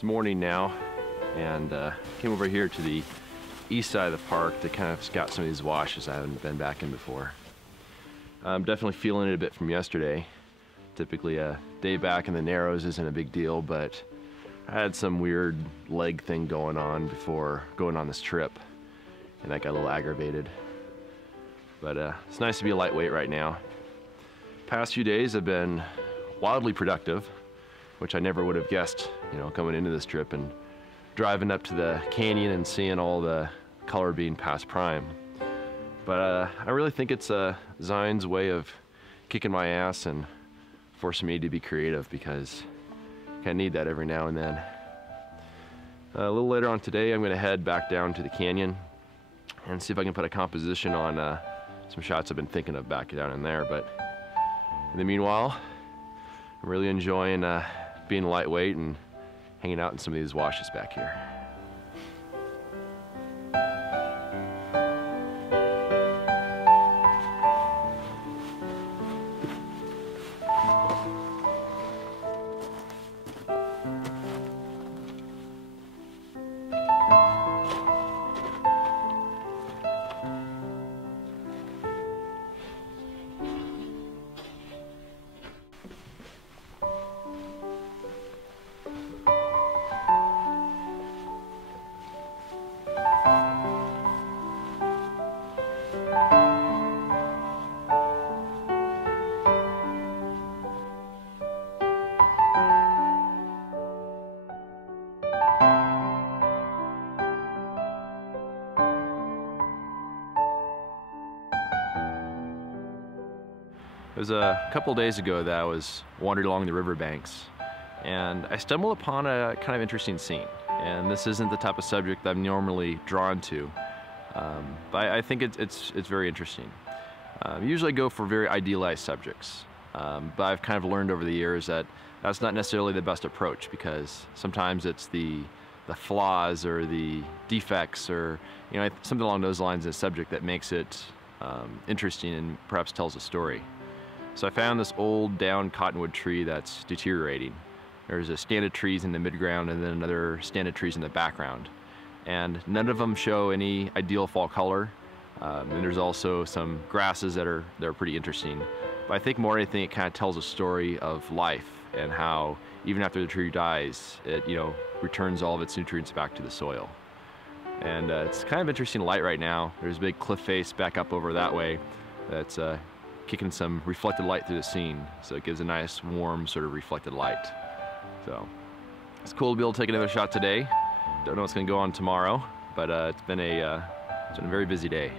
It's morning now, and came over here to the east side of the park to kind of scout some of these washes I haven't been back in before. I'm definitely feeling it a bit from yesterday. Typically a day back in the Narrows isn't a big deal, but I had some weird leg thing going on before going on this trip, and that got a little aggravated. But it's nice to be a lightweight right now. Past few days have been wildly productive, which I never would have guessed, you know, coming into this trip and driving up to the canyon and seeing all the color being past prime. But I really think it's Zion's way of kicking my ass and forcing me to be creative, because I kind of need that every now and then. A little later on today, I'm going to head back down to the canyon and see if I can put a composition on some shots I've been thinking of back down in there. But in the meanwhile, I'm really enjoying being lightweight and hanging out in some of these washes back here. It was a couple days ago that I was wandering along the riverbanks, and I stumbled upon a kind of interesting scene. And this isn't the type of subject that I'm normally drawn to, but I think it's very interesting. Usually I go for very idealized subjects, but I've kind of learned over the years that that's not necessarily the best approach, because sometimes it's the flaws or the defects, or something along those lines in a subject that makes it interesting and perhaps tells a story. So I found this old down cottonwood tree that's deteriorating. There's a stand of trees in the midground and then another stand of trees in the background. And none of them show any ideal fall color. And there's also some grasses that are pretty interesting. But I think more than anything, it kind of tells a story of life and how even after the tree dies, it returns all of its nutrients back to the soil. And it's kind of interesting light right now. There's a big cliff face back up over that way that's kicking some reflected light through the scene, so it gives a nice warm sort of reflected light. So it's cool to be able to take another shot today. Don't know what's going to go on tomorrow, but it's been a very busy day.